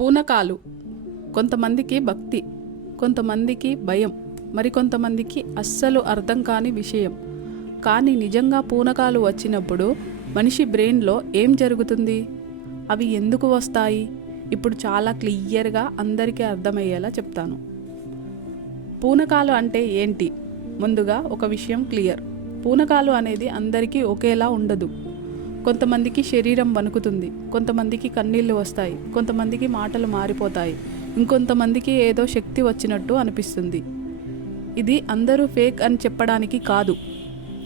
పూనకాలు. కొంతమందికి భక్తి కొంతమందికి భయం మరికొంతమందికి అస్సలు అర్థం కాని విషయం. కానీ నిజంగా పూనకాలు వచ్చినప్పుడు మనిషి బ్రెయిన్లో ఏం జరుగుతుంది? అవి ఎందుకు వస్తాయి? ఇప్పుడు చాలా క్లియర్గా అందరికీ అర్థమయ్యేలా చెప్తాను. పూనకాలు అంటే ఏంటి? ముందుగా ఒక విషయం క్లియర్. పూనకాలు అనేది అందరికీ ఒకేలా ఉండదు. కొంతమందికి శరీరం వణుకుతుంది కొంతమందికి కన్నీళ్ళు వస్తాయి కొంతమందికి మాటలు మారిపోతాయి ఇంకొంతమందికి ఏదో శక్తి వచ్చినట్టు అనిపిస్తుంది. ఇది అందరూ ఫేక్ అని చెప్పడానికి కాదు.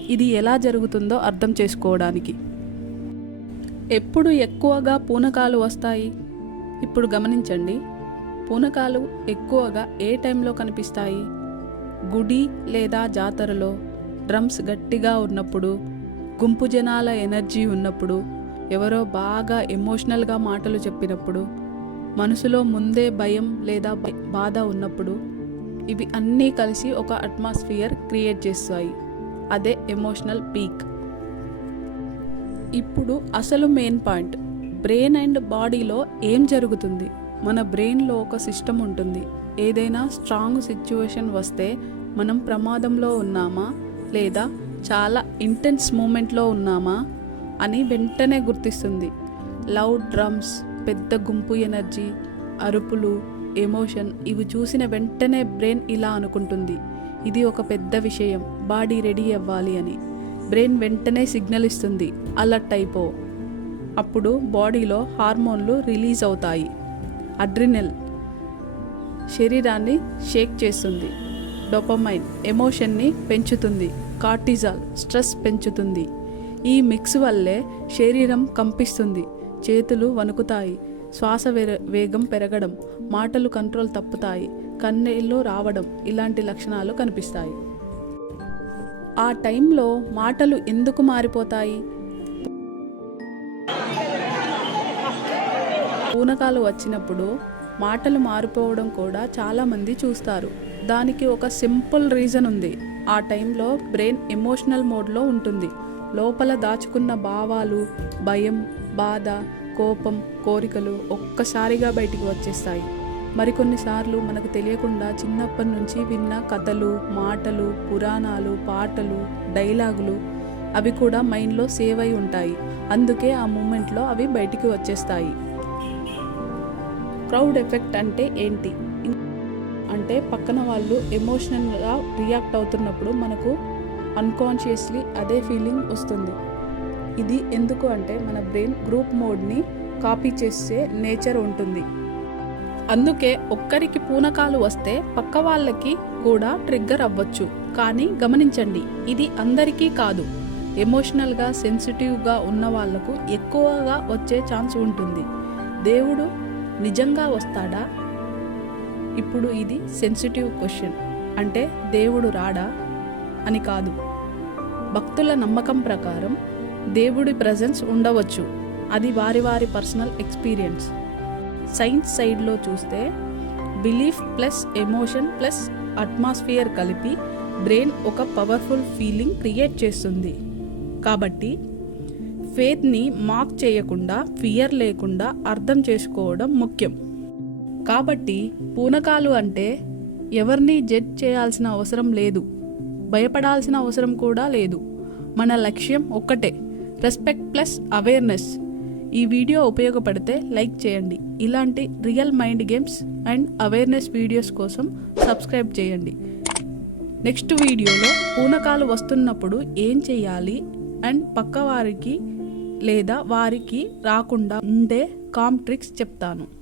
ఇది ఎలా జరుగుతుందో అర్థం చేసుకోవడానికి. ఎప్పుడు ఎక్కువగా పూనకాలు వస్తాయి? ఇప్పుడు గమనించండి. పూనకాలు ఎక్కువగా ఏ టైంలో కనిపిస్తాయి? గుడి లేదా జాతరలో? డ్రమ్స్ గట్టిగా ఉన్నప్పుడు గుంపు జనాల ఎనర్జీ ఉన్నప్పుడు ఎవరో బాగా ఎమోషనల్గా మాటలు చెప్పినప్పుడు మనసులో ముందే భయం లేదా బాధ ఉన్నప్పుడు ఇవి అన్నీ కలిసి ఒక అట్మాస్ఫియర్ క్రియేట్ చేస్తాయి. అదే ఎమోషనల్ పీక్. ఇప్పుడు అసలు మెయిన్ పాయింట్. బ్రెయిన్ అండ్ బాడీలో ఏం జరుగుతుంది? మన బ్రెయిన్లో ఒక సిస్టమ్ ఉంటుంది. ఏదైనా స్ట్రాంగ్ సిచ్యువేషన్ వస్తే మనం ప్రమాదంలో ఉన్నామా? లేదా చాలా ఇంటెన్స్ మూమెంట్లో ఉన్నామా అని వెంటనే గుర్తిస్తుంది. లౌడ్ డ్రమ్స్ పెద్ద గుంపు ఎనర్జీ అరుపులు ఎమోషన్ ఇవి చూసిన వెంటనే బ్రెయిన్ ఇలా అనుకుంటుంది. ఇది ఒక పెద్ద విషయం బాడీ రెడీ అవ్వాలి అని. బ్రెయిన్ వెంటనే సిగ్నల్ ఇస్తుంది అలర్ట్ అయిపో. అప్పుడు బాడీలో హార్మోన్లు రిలీజ్ అవుతాయి. అడ్రినల్ శరీరాన్ని షేక్ చేస్తుంది. డొపమైన్ ఎమోషన్ని పెంచుతుంది. కార్టిజాల్ స్ట్రెస్ పెంచుతుంది. ఈ మిక్స్ వల్లే శరీరం కంపిస్తుంది. చేతులు వణుకుతాయి. శ్వాస వేగం పెరగడం. మాటలు కంట్రోల్ తప్పుతాయి. కన్నీళ్ళు రావడం ఇలాంటి లక్షణాలు కనిపిస్తాయి. ఆ టైంలో మాటలు ఎందుకు మారిపోతాయి? పూనకాలు వచ్చినప్పుడు మాటలు మారిపోవడం కూడా చాలామంది చూస్తారు. దానికి ఒక సింపుల్ రీజన్ ఉంది. ఆ టైంలో బ్రెయిన్ ఎమోషనల్ మోడ్లో ఉంటుంది. లోపల దాచుకున్న భావాలు భయం బాధ కోపం కోరికలు ఒక్కసారిగా బయటికి వచ్చేస్తాయి. మరికొన్నిసార్లు మనకు తెలియకుండా చిన్నప్పటి నుంచి విన్న కథలు మాటలు పురాణాలు పాటలు డైలాగులు అవి కూడా మైండ్లో సేవ్ అయి ఉంటాయి. అందుకే ఆ మూమెంట్లో అవి బయటికి వచ్చేస్తాయి. క్రౌడ్ ఎఫెక్ట్ అంటే ఏంటి? అంటే పక్కన వాళ్ళు ఎమోషనల్గా రియాక్ట్ అవుతున్నప్పుడు మనకు అన్కాన్షియస్లీ అదే ఫీలింగ్ వస్తుంది. ఇది ఎందుకు అంటే మన బ్రెయిన్ గ్రూప్ మోడ్ని కాపీ చేసే నేచర్ ఉంటుంది. అందుకే ఒక్కరికి పూనకాలు వస్తే పక్క వాళ్ళకి కూడా ట్రిగ్గర్ అవ్వచ్చు. కానీ గమనించండి ఇది అందరికీ కాదు. ఎమోషనల్గా సెన్సిటివ్గా ఉన్న వాళ్ళకు ఎక్కువగా వచ్చే ఛాన్స్ ఉంటుంది. దేవుడు నిజంగా వస్తాడా? ఇప్పుడు ఇది సెన్సిటివ్ క్వశ్చన్ అంటే దేవుడు రాడా అని కాదు. భక్తుల నమ్మకం ప్రకారం దేవుడి ప్రజెన్స్ ఉండవచ్చు. అది వారి వారి పర్సనల్ ఎక్స్పీరియన్స్ సైన్స్ సైడ్లో చూస్తే belief plus emotion plus atmosphere కలిపి బ్రెయిన్ ఒక పవర్ఫుల్ ఫీలింగ్ క్రియేట్ చేస్తుంది. కాబట్టి ఫేత్ని మాక్ చేయకుండా ఫియర్ లేకుండా అర్థం చేసుకోవడం ముఖ్యం. కాబట్టి పూనకాలు అంటే ఎవరిని జడ్జ్ చేయాల్సిన అవసరం లేదు భయపడాల్సిన అవసరం కూడా లేదు. మన లక్ష్యం ఒక్కటే రెస్పెక్ట్ ప్లస్ అవేర్నెస్. ఈ వీడియో ఉపయోగపడితే లైక్ చేయండి. ఇలాంటి real mind games and awareness videos కోసం సబ్స్క్రైబ్ చేయండి. నెక్స్ట్ వీడియోలో పూనకాలు వస్తున్నప్పుడు ఏం చేయాలి అండ్ పక్క వారికి లేదా వారికి రాకుండా ఉండే కామ్ ట్రిక్స్ చెప్తాను.